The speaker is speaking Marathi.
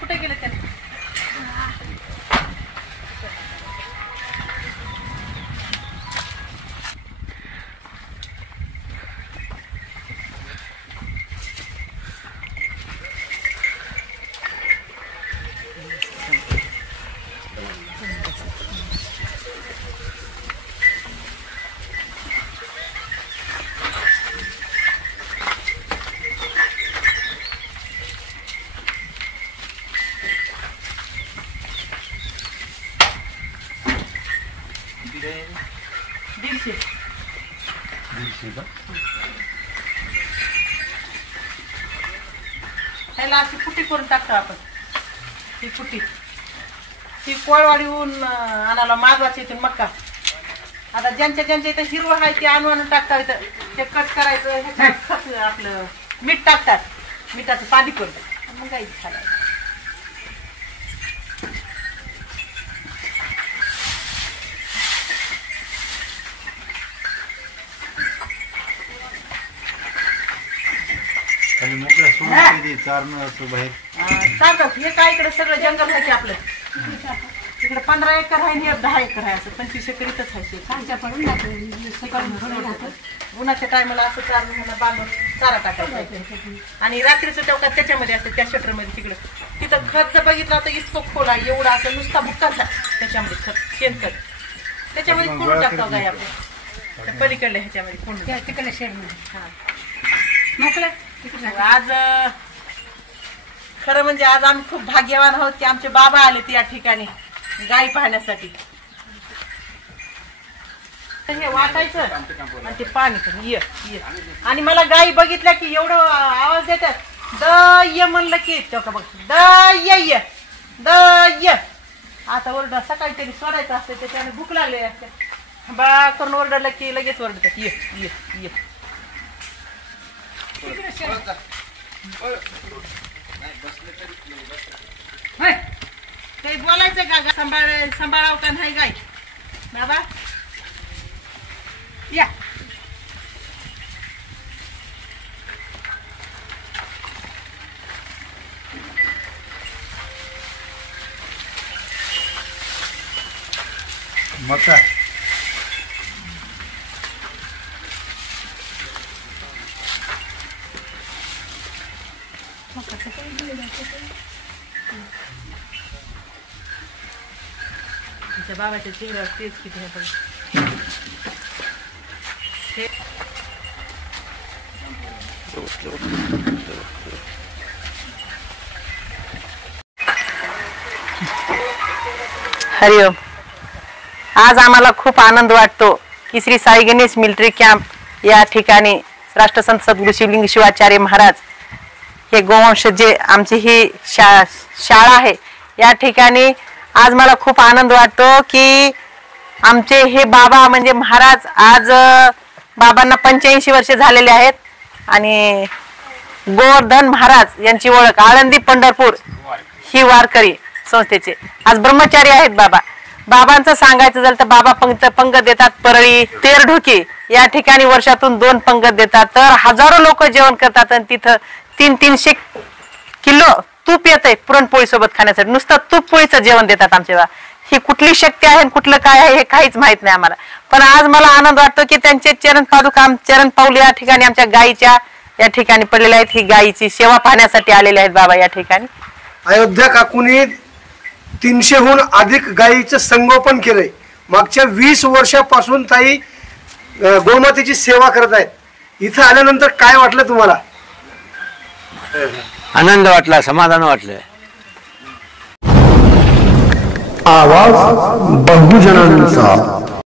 कुठे गेले ते ह्याला अशी फुटी करून टाकतो आपण. ही फुटी ती कोळवाडीहून आणायला मागवायची इथून मक्का. आता ज्यांच्या इथं हिरवं आहे ते आणून टाकतात. इथं ते कट करायचं. ह्याच्यात आपलं मीठ टाकतात. मिठाचं पाणी करून मग काही खायला. हे काय इकडे सगळं जंगल आहे आपलं. इकडे 15 एकर आहे आणि 10 एकर आहे. असं 25 एकर इथंच आहे. उन्हाच्या टायमाला असं चारणं बांधून चारा टाकायचा आणि रात्रीचं टोकात त्याच्यामध्ये असतं. त्या शटरमध्ये तिकडं तिथं खत जर बघितलं तर इतकं खोल आहे. एवढा असं नुसता भुक्काच आहे त्याच्यामध्ये. खत शेणखत त्याच्यामध्ये कोंडून टाकतो गाय आपण. पलीकडल्या ह्याच्यामध्ये कोंडून तिकडे शेणमध्ये. आज खरं म्हणजे आज आम्ही खूप भाग्यवान आहोत की आमचे बाबा आले या ठिकाणी गाय पाहण्यासाठी. हे वाटायचं आणि ते पाणी पण ये आणि मला गाई बघितल्या की एवढं आवाज देतात. द म्हणलं की बघ द द. आता ओरडा सकाळी तरी सोडायचं असते त्याच्याने भूक लागली असते. बा करून ओरडलं की लगेच ओरडतात ये ये ये. काही बोलायचं का सांभाळाव का नाही गाय बाबा या. मका तुमच्या बाबाच्या चेहऱ्यावर तेच किती आहे पण. हरिओम. आज आम्हाला खूप आनंद वाटतो की श्री साई गणेश मिलिटरी कॅम्प या ठिकाणी राष्ट्रसंत सद्गुरू शिवलिंग शिवाचार्य महाराज हे गोवंश जे आमची ही शाळा आहे या ठिकाणी आज मला खूप आनंद वाटतो की आमचे हे बाबा म्हणजे महाराज आज बाबांना 85 वर्ष झालेले आहेत आणि गोवर्धन महाराज यांची ओळख आळंदी पंढरपूर ही वारकरी संस्थेचे आज ब्रह्मचारी आहेत. बाबांचं सांगायचं झालं तर बाबा पंगत देतात. परळी तेरढोकी या ठिकाणी वर्षातून 2 पंगत देतात. तर हजारो लोक जेवण करतात आणि तिथं 300 किलो तूप येतंय पुरणपोळी सोबत खाण्यासाठी. नुसतं तूप पोळीचं जेवण देतात आमचे बाबा. ही कुठली शक्ती आहे कुठलं काय आहे हे काहीच माहित नाही आम्हाला. पण आज मला आनंद वाटतो की त्यांचे चरण पादुका चरण पाऊल या ठिकाणी आमच्या गायीच्या या ठिकाणी पडलेल्या आहेत. ही गायीची सेवा पाहण्यासाठी आलेले आहेत बाबा या ठिकाणी. अयोध्या काकूनी 300हून अधिक गायीचं संगोपन केलंय. मागच्या 20 वर्षापासून ताई गोमातेची सेवा करत आहेत. इथं आल्यानंतर काय वाटलं तुम्हाला? आनंद वाटला, समाधान वाटलं. आवाज बहुजनांचा.